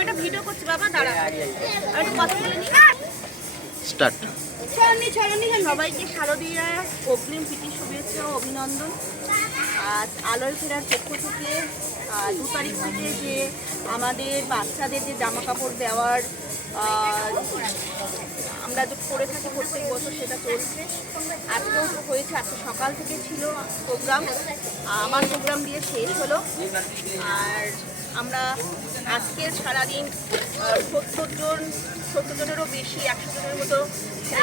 আমি একটা ভিডিও করছি বাবা, দাঁড়া আর একটু কথা বলে নিই। স্টার্ট। সবাইকে শারদীয়া অগ্রিম প্রীতি শুভেচ্ছা ও অভিনন্দন। আজ আলোয় ফেরার পক্ষ থেকে 2 তারিখ থেকে যে আমাদের বাচ্চাদের যে জামা কাপড় দেওয়ার আমরা যে করে থাকি প্রত্যেক বছর, সেটা চলছে। আজকেও হয়েছে, আজকে সকাল থেকে ছিল প্রোগ্রাম, আমার প্রোগ্রাম দিয়ে শেষ হলো। আর আমরা আজকে সারাদিন 70 জনেরও বেশি, 100 জনের মতো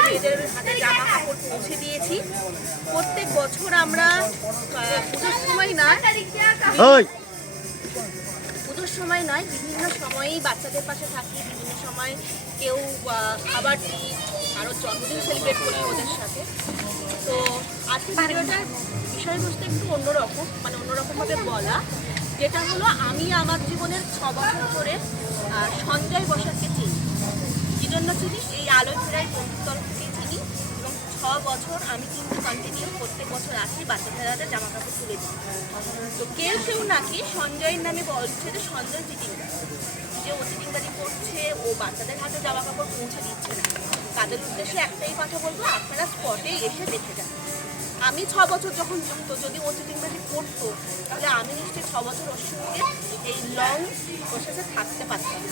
মেয়েদের হাতে জামা কাপড় পৌঁছে দিয়েছি। প্রত্যেক বছর আমরা পুজোর সময় নয় বিভিন্ন সময়েই বাচ্চাদের পাশে থাকি, বিভিন্ন সময় কেউ খাবার দিই, কারোর জন্মদিন সেলিব্রেট করি ওদের সাথে। তো আজকে ভিডিওটার বিষয়বস্তু একটু অন্যরকম, মানে অন্যরকমভাবে বলা, যেটা হলো আমি আমার জীবনের 6 বছর ধরে সঞ্জয় বসাককে চিনি। কী জন্য চিনি? এই আলোয় ফেরায় বন্ধুর তরফ থেকে চিনি, এবং 6 বছর আমি কিন্তু কন্টিনিউ প্রত্যেক বছর আসি বাচ্চাদের হাতে জামা কাপড় তুলে দিই। তো কেউ নাকি সঞ্জয়ের নামে বলছে যে সঞ্জয় চিটিংবাজ, যে ও চিটিংবাজি করছে, ও বাচ্চাদের হাতে জামা কাপড় পৌঁছে দিচ্ছে না। তাদের উদ্দেশ্যে একটাই কথা বলবো, আপনারা স্পটে এসে দেখে যান। আমি 6 বছর যখন যুক্ত, যদি ও চিটিংবাজি করতো তাহলে আমি নিশ্চয়ই 6 বছর ওর সঙ্গে এই লং প্রসেসে থাকতে পারতাম।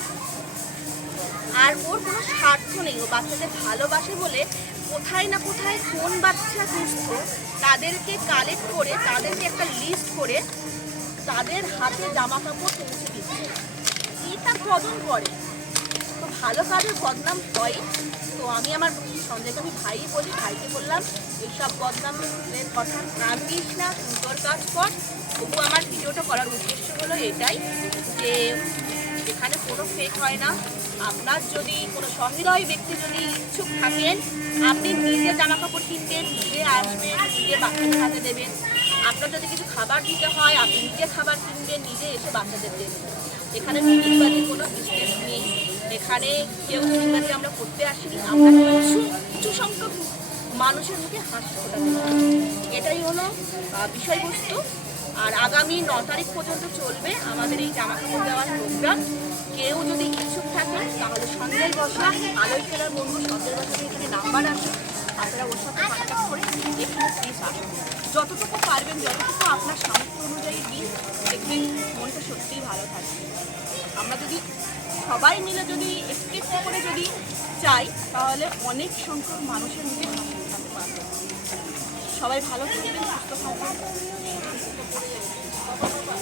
আর ওর কোনো স্বার্থ নেই, ও বাচ্চাদের ভালোবাসে বলে কোথায় না কোথায় কোন বাচ্চা দুস্থ তাদেরকে কালেক্ট করে, তাদেরকে একটা লিস্ট করে তাদের হাতে জামা কাপড় পৌঁছে দিচ্ছে। এটা কদম করে, তো ভালো কাজের বদনাম হয়। তো আমি আমার সঞ্জয়কে আমি ভাই বলি, ভাইকে বললাম এইসব বদনামের কথা নাম দিস না, সুন্দর কাজ কর। তবু আমার ভিডিওটা করার উদ্দেশ্য হলো এটাই, যে এখানে কোনো ফেক হয় না। আপনার যদি কোনো সহৃদয় ব্যক্তি যদি ইচ্ছুক থাকেন, আপনি নিজে জামা কাপড় কিনবেন, নিজে আসবেন, নিজে বাচ্চাদের হাতে দেবেন। আপনার যদি কিছু খাবার দিতে হয়, আপনি নিজে খাবার কিনবেন, নিজে এসে বাচ্চাদের দেবেন। এখানে চিটিংবাজির কোনো বিশেষ নেই, এখানে কেউ চিটিংবাজি আমরা করতে আসিনি, আমরা কিছু সংখ্যক মানুষের মুখে হাসি ফোটাতে চাই। এটাই হলো বিষয়বস্তু। আর আগামী 9 তারিখ পর্যন্ত চলবে আমাদের এই জামা কাপড় দেওয়ার প্রোগ্রাম। কেউ যদি ইচ্ছুক থাকেন তাহলে সঞ্জয় বসা, আলোয় ফেরার বন্ধু সঞ্জয় বসার এখানে নাম্বার আছে, আপনারা ওর সাথে কন্ট্যাক্ট করে এখানে প্লিজ আসুন। যতটুকু পারবেন, যতটুকু আপনার সামর্থ্য অনুযায়ী দিন, দেখবেন মনটা সত্যিই ভালো থাকবে। আমরা যদি সবাই মিলে যদি একটু করে যদি চাই, তাহলে অনেক সংখ্যক মানুষের মুখে হাসি ফোটাতে পারবে। সবাই ভালো থাকবেন, সুস্থ থাকবেন।